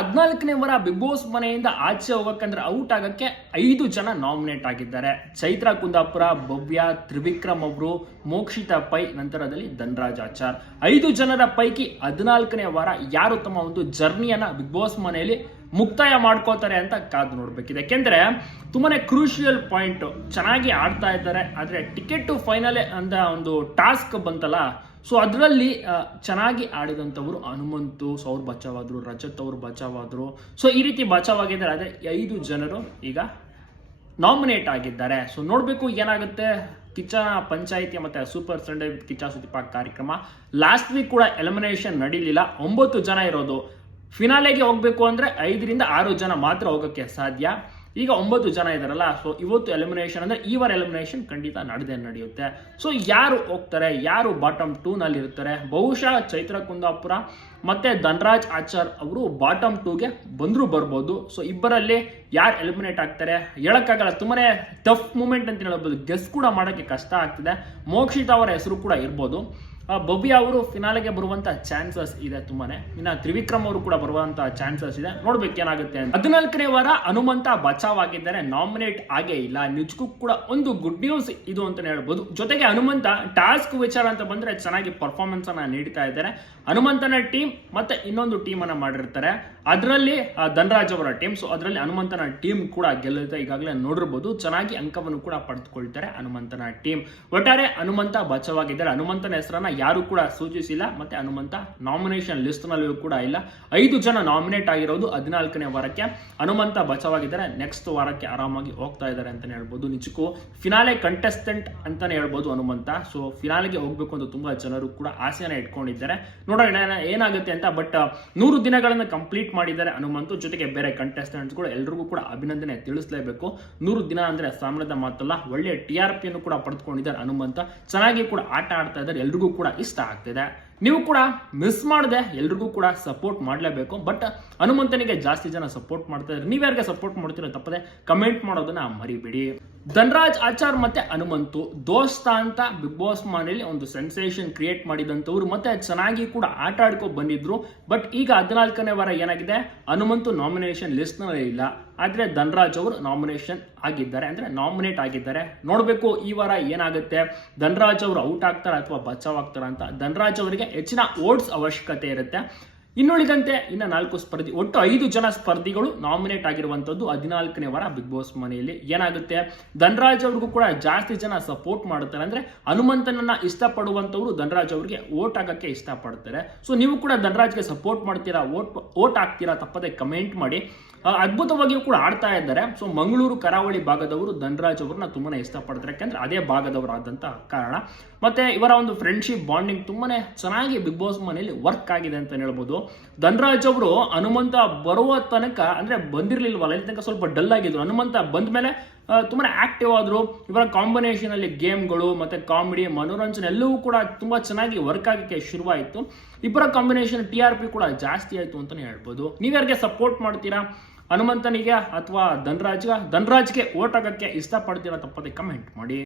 ಹದಿನಾಲ್ಕನೇ ವಾರ big boss ಮನೆಯಿಂದ ಆಚೆ ಹೋಗಕ್ಕಂದ್ರೆ ಔಟ್ ಆಗಕ್ಕೆ ಐದು ಜನ ನಾಮಿನೇಟ್ ಆಗಿದ್ದಾರೆ. ಚೈತ್ರ ಕುಂದಾಪುರ, ಭವ್ಯ, ತ್ರಿವಿಕ್ರಮ್ ಅವರು, ಮೋಕ್ಷಿತಾ ಪೈ ನಂತರದಲ್ಲಿ ಧನ್ರಾಜ್ ಆಚಾರ್. ಐದು ಜನರ ಪೈಕಿ ಹದಿನಾಲ್ಕನೇ ವಾರ ಯಾರು ತಮ್ಮ ಒಂದು ಜರ್ನಿಯನ್ನ ಬಿಗ್ ಬಾಸ್ ಮನೆಯಲ್ಲಿ ಮುಕ್ತಾಯ ಮಾಡ್ಕೋತಾರೆ ಅಂತ ಕಾದು ನೋಡ್ಬೇಕಿದೆ. ಯಾಕೆಂದ್ರೆ ತುಂಬಾನೇ ಕ್ರೂಷಿಯಲ್ ಪಾಯಿಂಟ್ ಚೆನ್ನಾಗಿ ಆಡ್ತಾ ಇದ್ದಾರೆ. ಆದ್ರೆ ಟಿಕೆಟ್ ಫೈನಲ್ ಅಂತ ಒಂದು ಟಾಸ್ಕ್ ಬಂತಲ್ಲ ಸೊ ಅದರಲ್ಲಿ ಚೆನ್ನಾಗಿ ಆಡಿದಂಥವರು ಹನುಮಂತು ಸೊ ಅವ್ರು ಬಚಾವಾದ್ರು ರಜತ್ ಅವರು ಬಚಾವಾದ್ರು ಸೊ ಈ ರೀತಿ ಬಚಾವಾಗಿದ್ದಾರೆ ಆದರೆ ಐದು ಜನರು ಈಗ ನಾಮಿನೇಟ್ ಆಗಿದ್ದಾರೆ. ಸೊ ನೋಡಬೇಕು ಏನಾಗುತ್ತೆ. ಕಿಚ್ಚ ಪಂಚಾಯಿತಿ ಮತ್ತೆ super Sunday with Kichcha Sudeepa ಕಾರ್ಯಕ್ರಮ. ಲಾಸ್ಟ್ ವೀಕ್ ಕೂಡ ಎಲಿಮಿನೇಷನ್ ನಡೀಲಿಲ್ಲ. ಒಂಬತ್ತು ಜನ ಇರೋದು. ಫಿನಾಲೆಗೆ ಹೋಗ್ಬೇಕು ಅಂದ್ರೆ ಐದರಿಂದ ಆರು ಜನ ಮಾತ್ರ ಹೋಗೋಕ್ಕೆ ಸಾಧ್ಯ. ಈಗ ಒಂಬತ್ತು ಜನ ಇದಾರಲ್ಲ ಸೊ ಇವತ್ತು ಎಲಿಮಿನೇಷನ್ ಅಂದ್ರೆ ಈ ವಾರ ಎಲಿಮಿನೇಷನ್ ಖಂಡಿತ ನಡೆದೇ ನಡೆಯುತ್ತೆ. ಸೊ ಯಾರು ಹೋಗ್ತಾರೆ, ಯಾರು ಬಾಟಮ್ ಟೂನಲ್ಲಿ ಇರ್ತಾರೆ ಬಹುಶಃ ಚೈತ್ರ ಕುಂದಾಪುರ ಮತ್ತೆ ಧನರಾಜ್ ಆಚಾರ್ ಅವರು ಬಾಟಮ್ ಟೂಗೆ ಬಂದರೂ ಬರ್ಬೋದು. ಸೊ ಇಬ್ಬರಲ್ಲಿ ಯಾರು ಎಲಿಮಿನೇಟ್ ಆಗ್ತಾರೆ? ಹೇಳಕ್ಕಾಗಲ್ಲ ತುಂಬಾ ಟಫ್ ಮೂಮೆಂಟ್ ಅಂತ ಹೇಳ್ಬೋದು. ಗೆಸ್ ಕೂಡ ಮಾಡೋಕ್ಕೆ ಕಷ್ಟ ಆಗ್ತಿದೆ. ಮೋಕ್ಷಿತ ಅವರ ಹೆಸರು ಕೂಡ ಇರ್ಬೋದು. ಆ, ಬೊಬ್ಬಿ ಅವರು ಫಿನಾಲೆಗೆ ಬರುವಂತ ಚಾನ್ಸಸ್ ಇದೆ ತುಂಬಾನೇ. ಇನ್ನ ತ್ರಿವಿಕ್ರಮ್ ಅವರು ಕೂಡ ಬರುವಂತ ಚಾನ್ಸಸ್ ಇದೆ. ನೋಡ್ಬೇಕು ಏನಾಗುತ್ತೆ ಹದಿನಾಲ್ಕನೇ ವಾರ ಹನುಮಂತ ಬಚಾವ್ ಆಗಿದ್ದಾರೆ. ನಾಮಿನೇಟ್ ಆಗೇ ಇಲ್ಲ. ನಿಜಕ್ಕೂ ಕೂಡ ಒಂದು ಗುಡ್ ನ್ಯೂಸ್ ಇದು ಅಂತಾನೆ ಹೇಳ್ಬೋದು. ಜೊತೆಗೆ ಹನುಮಂತ ಟಾಸ್ಕ್ ವಿಚಾರ ಅಂತ ಬಂದ್ರೆ ಚೆನ್ನಾಗಿ ಪರ್ಫಾರ್ಮೆನ್ಸ್ ಅನ್ನ ನೀಡ್ತಾ ಇದ್ದಾರೆ. ಹನುಮಂತನ ಟೀಮ್ ಮತ್ತೆ ಇನ್ನೊಂದು ಟೀಮ್ ಅನ್ನ ಮಾಡಿರ್ತಾರೆ. ಅದರಲ್ಲಿ ಧನರಾಜ್ ಅವರ ಟೀಮ್ ಸೊ ಅದರಲ್ಲಿ ಹನುಮಂತನ ಟೀಮ್ ಕೂಡ ಗೆಲ್ಲುತ್ತೆ. ಈಗಾಗಲೇ ನೋಡಿರ್ಬೋದು. ಚೆನ್ನಾಗಿ ಅಂಕವನ್ನು ಕೂಡ ಪಡೆದುಕೊಳ್ತಾರೆ ಹನುಮಂತನ ಟೀಮ್ ಒಟ್ಟಾರೆ ಹನುಮಂತ ಬಚಾವಾಗಿದ್ದಾರೆ ಹನುಮಂತನ ಹೆಸರನ್ನ ಯಾರು ಕೂಡ ಸೂಚಿಸಿಲ್ಲ, ಮತ್ತೆ ಹನುಮಂತ ನಾಮಿನೇಷನ್ ಲಿಸ್ಟ್ನಲ್ಲಿ ಕೂಡ ಇಲ್ಲ. ಐದು ಜನ ನಾಮಿನೇಟ್ ಆಗಿರೋದು ಹದಿನಾಲ್ಕನೇ ವಾರಕ್ಕೆ. ಹನುಮಂತ ಬಚಾವಾಗಿದ್ದಾರೆ ನೆಕ್ಸ್ಟ್ ವಾರಕ್ಕೆ ಆರಾಮಾಗಿ ಹೋಗ್ತಾ ಇದ್ದಾರೆ ಅಂತಾನೆ ಹೇಳ್ಬೋದು. ನಿಜಕ್ಕೂ ಫಿನಾಲೆ ಕಂಟೆಸ್ಟೆಂಟ್ ಅಂತಾನೆ ಹೇಳ್ಬೋದು ಹನುಮಂತ. ಸೊ ಫಿನಾಲೆಗೆ ಹೋಗ್ಬೇಕು ಅಂತ ತುಂಬಾ ಜನರು ಕೂಡ ಆಸೆಯನ್ನು ಇಟ್ಕೊಂಡಿದ್ದಾರೆ. ನೋಡೋಣ ಏನಾಗುತ್ತೆ ಅಂತ ಬಟ್ ನೂರು ದಿನಗಳನ್ನು ಕಂಪ್ಲೀಟ್ ಮಾಡಿದ್ದಾರೆ ಹನುಮಂತು. ಜೊತೆಗೆ ಬೇರೆ ಕಂಟೆಸ್ಟೆಂಟ್ಸ್ಗಳು ಎಲ್ರಿಗೂ ಕೂಡ ಅಭಿನಂದನೆ ತಿಳಿಸಲೇಬೇಕು. ನೂರು ದಿನ ಅಂದ್ರೆ ಸಾಮ್ರಾಜ್ಯ ಮಾತಲ್ಲ, ಒಳ್ಳೆ ಟಿ ಆರ್ ಪಿಯನ್ನು ಕೂಡ ಪಡೆದುಕೊಂಡಿದ್ದಾರೆ ಹನುಮಂತ. ಚೆನ್ನಾಗಿ ಕೂಡ ಆಟ ಆಡ್ತಾ ಇದ್ದಾರೆ, ಎಲ್ರಿಗೂ ಕೂಡ ಇಷ್ಟ ಆಗ್ತಿದೆ. ನೀವು ಕೂಡ ಮಿಸ್ ಮಾಡದೆ, ಎಲ್ರಿಗೂ ಕೂಡ ಸಪೋರ್ಟ್ ಮಾಡಲೇಬೇಕು. ಬಟ್ ಹನುಮಂತನಿಗೆ ಜಾಸ್ತಿ ಜನ ಸಪೋರ್ಟ್ ಮಾಡ್ತಾ ಇದ್ದಾರೆ. ನೀವ್ಯಾರಿಗೆ ಸಪೋರ್ಟ್ ಮಾಡ್ತೀರೋ ತಪ್ಪದೆ ಕಮೆಂಟ್ ಮಾಡೋದನ್ನ ಮರಿಬೇಡಿ. ಧನರಾಜ್ ಆಚಾರ್ ಮತ್ತೆ ಹನುಮಂತು, ದೋಸ್ತ ಅಂತ ಬಿಗ್ ಬಾಸ್ ಮನೆಯಲ್ಲಿ ಒಂದು ಸೆನ್ಸೇಷನ್ ಕ್ರಿಯೇಟ್ ಮಾಡಿದಂಥವ್ರು. ಮತ್ತೆ ಚೆನ್ನಾಗಿ ಕೂಡ ಆಟ ಆಡ್ಕೊ ಬಂದಿದ್ರು ಬಟ್ ಈಗ ಹದಿನಾಲ್ಕನೇ ವಾರ ಏನಾಗಿದೆ? ಹನುಮಂತು ನಾಮಿನೇಷನ್ ಲಿಸ್ಟ್ನಲ್ಲಿ ಇಲ್ಲ. ಆದ್ರೆ ಧನ್ರಾಜ್ ಅವರು ನಾಮಿನೇಷನ್ ಆಗಿದ್ದಾರೆ. ಅಂದ್ರೆ ನಾಮಿನೇಟ್ ಆಗಿದ್ದಾರೆ. ನೋಡಬೇಕು ಈ ವಾರ ಏನಾಗುತ್ತೆ? ಧನರಾಜ್ ಅವರು ಔಟ್ ಆಗ್ತಾರ ಅಥವಾ ಬಚಾವ್ ಆಗ್ತಾರ ಅಂತ. ಧನರಾಜ್ ಅವರಿಗೆ ಹೆಚ್ಚಿನ ಓಟ್ಸ್ ಅವಶ್ಯಕತೆ ಇರುತ್ತೆ. ಇನ್ನುಳಿದಂತೆ ಇನ್ನು ನಾಲ್ಕು ಸ್ಪರ್ಧಿ ಒಟ್ಟು ಐದು ಜನ ಸ್ಪರ್ಧಿಗಳು ನಾಮಿನೇಟ್ ಆಗಿರುವಂಥದ್ದು ಹದಿನಾಲ್ಕನೇ ವಾರ ಬಿಗ್ ಬಾಸ್ ಮನೆಯಲ್ಲಿ. ಏನಾಗುತ್ತೆ? ಧನರಾಜ್ ಅವ್ರಿಗೂ ಕೂಡ ಜಾಸ್ತಿ ಜನ ಸಪೋರ್ಟ್ ಮಾಡ್ತಾರೆ. ಅಂದರೆ ಹನುಮಂತನನ್ನು ಇಷ್ಟಪಡುವಂಥವ್ರು ಧನರಾಜ್ ಅವರಿಗೆ ಓಟ್ ಆಗೋಕ್ಕೆ ಇಷ್ಟಪಡ್ತಾರೆ. ಸೊ ನೀವು ಕೂಡ ಧನರಾಜ್ಗೆ ಸಪೋರ್ಟ್ ಮಾಡ್ತೀರಾ? ಓಟ್ ಓಟ್ ಹಾಕ್ತೀರಾ ತಪ್ಪದೆ ಕಮೆಂಟ್ ಮಾಡಿ. ಅದ್ಭುತವಾಗಿಯೂ ಕೂಡ ಆಡ್ತಾ ಇದ್ದಾರೆ. ಸೊ ಮಂಗಳೂರು ಕರಾವಳಿ ಭಾಗದವರು ಧನರಾಜ್ ಅವ್ರನ್ನ ತುಂಬಾ ಇಷ್ಟಪಡ್ತಾರೆ. ಯಾಕಂದ್ರೆ ಅದೇ ಭಾಗದವರಾದಂಥ ಕಾರಣ. ಮತ್ತೆ ಇವರ ಒಂದು ಫ್ರೆಂಡ್ಶಿಪ್ ಬಾಂಡಿಂಗ್ ತುಂಬಾನೇ ಚೆನ್ನಾಗಿ ಬಿಗ್ ಬಾಸ್ ಮನೆಯಲ್ಲಿ ವರ್ಕ್ ಆಗಿದೆ ಅಂತ ಹೇಳ್ಬೋದು. ಧನ್ರಾಜ್ ಅವರು ಹನುಮಂತ ಬರುವ ತನಕ, ಅಂದ್ರೆ ಬಂದಿರ್ಲಿಲ್ವಲ್ಲ, ಇಲ್ಲಿ ತನಕ ಸ್ವಲ್ಪ ಡಲ್ ಆಗಿದ್ರು. ಹನುಮಂತ ಬಂದ ಮೇಲೆ ತುಂಬಾ ಆಕ್ಟಿವ್ ಆದ್ರು. ಇವರ ಕಾಂಬಿನೇಷನ್ ಅಲ್ಲಿ ಗೇಮ್ಗಳು ಮತ್ತೆ ಕಾಮಿಡಿ ಮನೋರಂಜನೆ ಎಲ್ಲವೂ ಕೂಡ ತುಂಬಾ ಚೆನ್ನಾಗಿ ವರ್ಕ್ ಆಗಕ್ಕೆ ಶುರುವಾಯಿತು. ಇಬ್ಬರ ಕಾಂಬಿನೇಷನ್ ಟಿ ಆರ್ ಪಿ ಕೂಡ ಜಾಸ್ತಿ ಆಯ್ತು ಅಂತಾನೆ ಹೇಳ್ಬೋದು. ನೀವ್ಯಾರಿಗೆ ಸಪೋರ್ಟ್ ಮಾಡ್ತೀರಾ? ಹನುಮಂತನಿಗೆ ಅಥವಾ ಧನ್ರಾಜ್ಗೆ? ಧನ್ರಾಜ್ಗೆ ಓಟ್ ಆಗಕ್ಕೆ ಇಷ್ಟಪಡ್ತೀರಾ ತಪ್ಪದೆ ಕಮೆಂಟ್ ಮಾಡಿ.